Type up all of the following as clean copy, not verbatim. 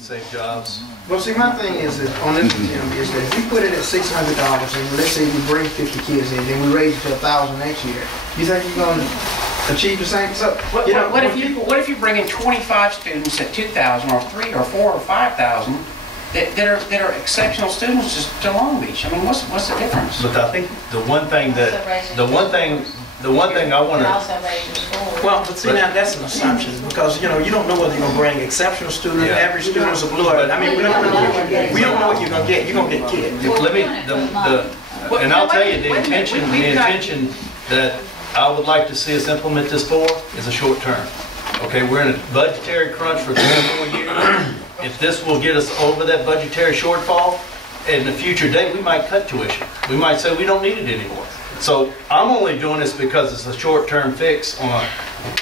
Save jobs. Well, see, my thing is that on this, Jim, is that if you put it at $600 and let's say we bring 50 kids in, then we raise it to $1,000 next year, you think you're going to achieve the same? So, what if you bring in 25 students at 2,000 or 3 or 4 or 5,000 that are exceptional students just to Long Beach? I mean, what's the difference? But I think the one thing I want to. Well, but see, now that's an assumption because you don't know whether you're going to bring exceptional students, average students, or blue. I mean, we don't know what you're going to get. You're going to get kids. Let me and I'll tell you the intention that I would like to see us implement this for is a short term. Okay, we're in a budgetary crunch for 3 or 4 years. If this will get us over that budgetary shortfall, in a future date we might cut tuition. We might say we don't need it anymore. So I'm only doing this because it's a short-term fix on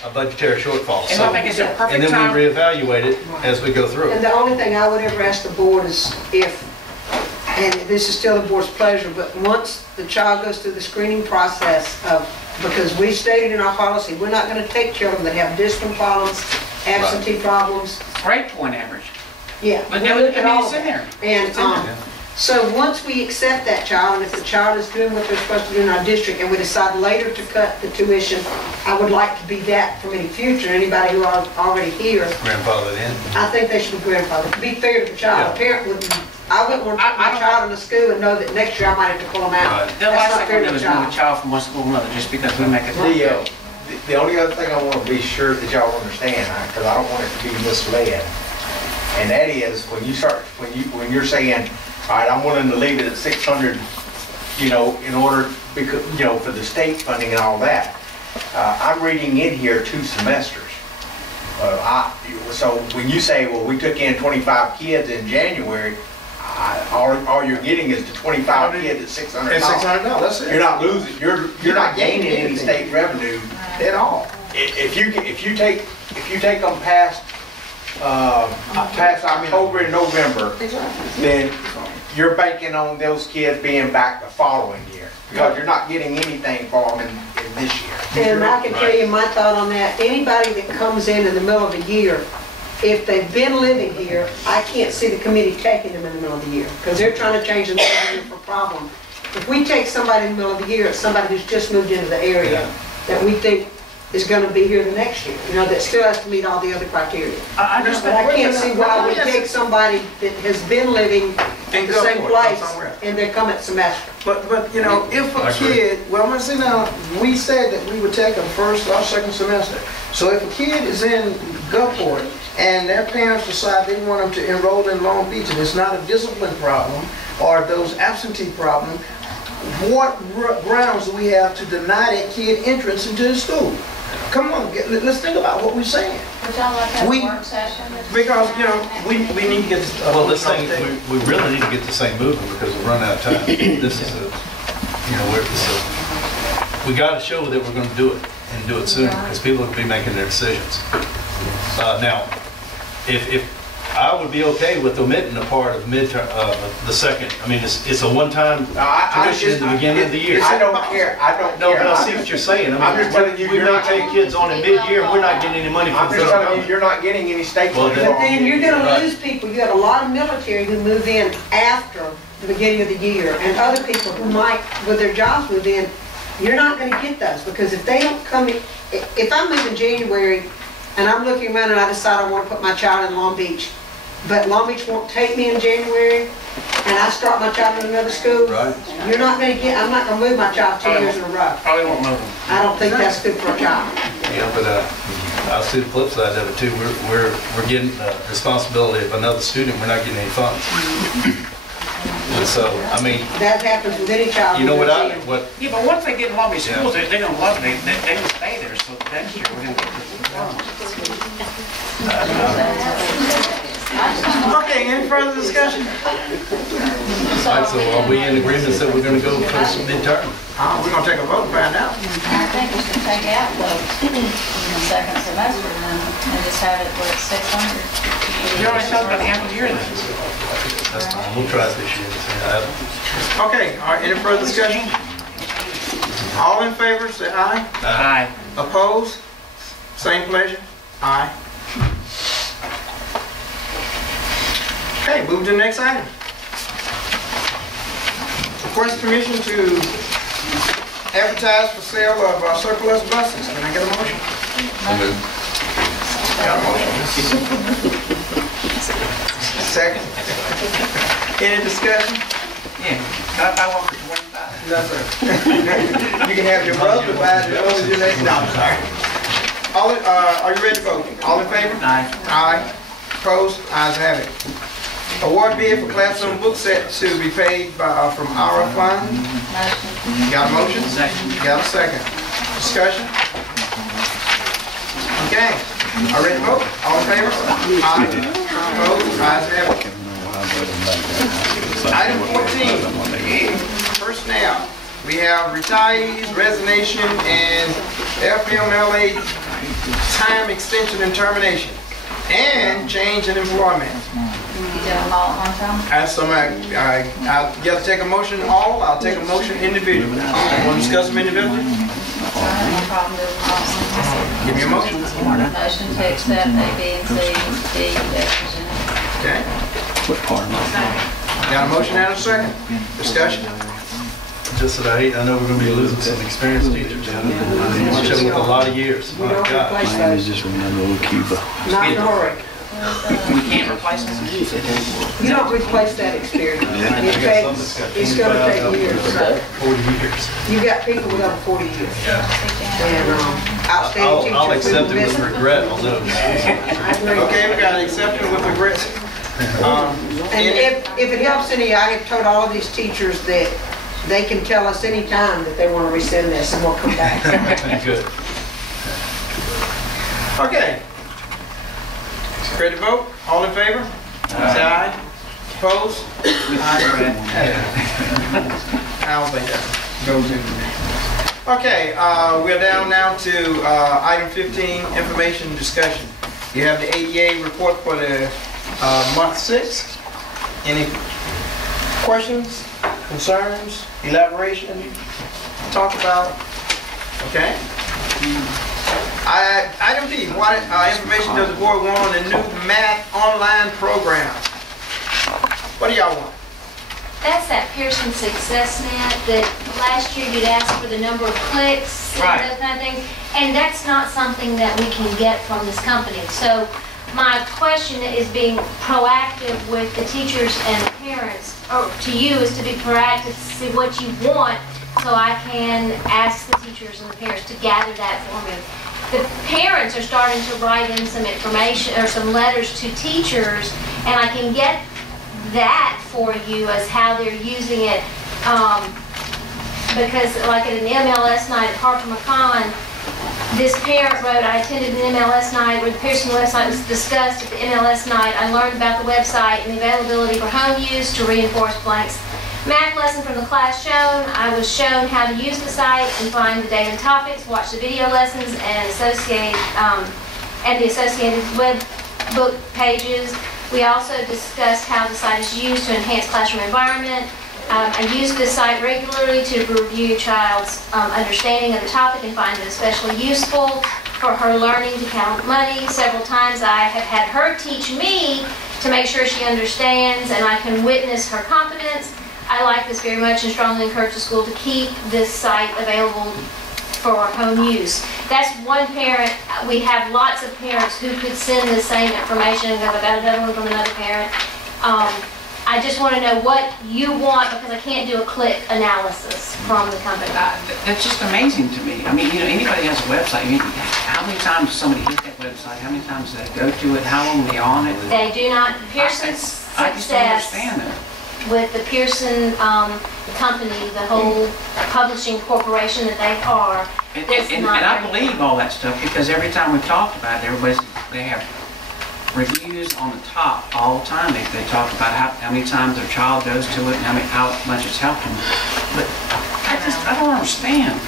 a budgetary shortfall. And I think it's a perfect and then time. we reevaluate it as we go through. And the only thing I would ever ask the board is if, and this is still the board's pleasure, but once the child goes through the screening process of, because we stated in our policy, we're not going to take children that have discipline problems, absentee problems. Grade point average. Yeah, But we no, look at all it's of in that. there. And It's in there. so once we accept that child, and if the child is doing what they're supposed to do in our district, and we decide later to cut the tuition, I would like to be that from any future, anybody who are already here. Grandfather in. I think they should be grandfathered. To be fair to the child, a parent wouldn't, I wouldn't want to put my child in the school and know that next year I might have to pull them out. The last thing we do is move a child from one school to another just because we make it. The only other thing I want to be sure that y'all understand, because I don't want it to be misled, and that is when you're saying, all right, I'm willing to leave it at 600, in order, because, for the state funding and all that. I'm reading in here 2 semesters. So when you say, well, we took in 25 kids in January, all you're getting is the 25 kids at $600. It's $600. That's it. You're not losing. You're not gaining any state revenue At all. If you take them past October and November, then you're banking on those kids being back the following year because you're not getting anything for them in this year. And I can tell you my thought on that. Anybody that comes in the middle of the year, if they've been living here, I can't see the committee taking them in the middle of the year because they're trying to change the neighborhood for problem. If we take somebody in the middle of the year, it's somebody who's just moved into the area that we think is going to be here the next year, that still has to meet all the other criteria. I But I can't see why we take somebody that has been living in the same place and they come at semester. But if a kid, well, I'm going to say now, we said that we would take them first or second semester. So if a kid is in Gulfport and their parents decide they want them to enroll in Long Beach and it's not a discipline problem or those absentee problems, what grounds do we have to deny that kid entrance into the school? Come on, let's think about what we're saying. Would y'all like to have a work session? Because, we need to get this. Well, this thing, we really need to get this thing moving because we're running out of time. This is we got to show that we're going to do it and do it soon because people will be making their decisions. Now, if I would be okay with omitting a part of midterm, the second. I mean, it's a one-time tuition at the beginning of the year. I don't care. No, but I see what you're saying. I mean, I'm just telling you, we may take kids on in mid-year and we're not getting any money I'm from just the telling you, you're not getting any state Well, money. But then you're going to lose people. You have a lot of military who move in after the beginning of the year and other people who might, with their jobs, move in. You're not going to get those because if they don't come in, if I move in January and I'm looking around and I decide I want to put my child in Long Beach, but Long Beach won't take me in January, and I start my child in another school, you're not going to get, I'm not going to move my child 2 years in a row. Probably won't move them. I don't think that's good for a child. Yeah, but I see the flip side of it too. We're getting responsibility of another student. We're not getting any funds. And so, I mean, That happens with any child. you know what Yeah, but once they get in Long Beach schools, they don't love it. They will stay there. So next year we're going to get the funds. Okay, any further discussion? All right, so are we in agreement that we're going to go for some midterm? We're going to take a vote and find out. I think we should take out those in the second semester and just have it where it's 600. You already talked about half a year then. That's fine. We'll try it this year. Okay, all right, any further discussion? All in favor, say aye. Aye. Opposed? Same pleasure? Aye. Okay, move to the next item. Request permission to advertise for sale of surplus buses. Can I get a motion? Got a motion. Second. Any discussion? Yeah, can I buy one for 25? No, sir. You can have your brother buy it, or your next. No, I'm sorry. Are you ready to vote? All in favor? Aye. Aye. Opposed? Ayes have it. Award bid for classroom book set to be paid by, from our fund. Motion. Got a motion? Second. Got a second. Discussion? Okay. Are ready to vote? All in favor? Aye. Opposed? Ayes have it. Item 14, personnel. We have retirees, resignation, and FMLA time extension and termination, and change in employment. You do them all at one time? As some, I'll get to take a motion all, I'll take a motion individually. Want to discuss them individually? No problem doing them all. Give me a motion. Motion to accept A, B, and C, D, F, and G. Okay. Got a motion and a second. Discussion? Just that I know we're going to be losing some experienced teachers. Watch them with a lot of years. We My don't God. replace those. Just remember little Cuba. Not in a hurry. We can't replace them. You don't replace that experience. It's gonna take years. 40 years. You got people with over 40 years. Yeah. And outstanding teachers. I'll accept we it will with miss. regret on those. I agree. Okay, we got an acceptance with regret. And if it helps any, I have told all of these teachers that they can tell us anytime that they want to rescind this and we'll come back. Good. Okay. Ready to vote? All in favor? Say aye. Opposed? I'll think that goes in. Okay, we're down now to item 15, information discussion. You have the ADA report for the month 6. Any questions, concerns, elaboration, talk about? Okay. Item D, what information does the board want on the new math online program? What do y'all want? That's that Pearson Success Net that last year you'd asked for the number of clicks Right. and those kind of things. And that's not something that we can get from this company. So my question is being proactive with the teachers and the parents, or to you is to be proactive to see what you want so I can ask the teachers and the parents to gather that for me. The parents are starting to write in some information or some letters to teachers, and I can get that for you as how they're using it. Because like at an MLS night at Harper McCon, this parent wrote, I attended an MLS night where the Pearson website was discussed at the MLS night. I learned about the website and the availability for home use to reinforce blanks. Math lesson from the class shown. I was shown how to use the site and find the daily topics, watch the video lessons and the associated web book pages. We also discussed how the site is used to enhance classroom environment. I use this site regularly to review a child's understanding of the topic and find it especially useful for her learning to count money. Several times I have had her teach me to make sure she understands and I can witness her confidence. I like this very much and strongly encourage the school to keep this site available for home use. That's one parent. We have lots of parents who could send the same information and got another one from another parent. I just want to know what you want because I can't do a click analysis from the company. That's just amazing to me. I mean, you know, anybody has a website. I mean, how many times does somebody hit that website? How many times do they go to it? How long are they on it? They do not. Pearson's I just don't success understand that. with the Pearson company, the whole publishing corporation that they are. And I believe all that stuff because every time we've talked about it, they have reviews on the top all the time. They talk about how many times their child goes to it and how much it's helped them. But I don't understand.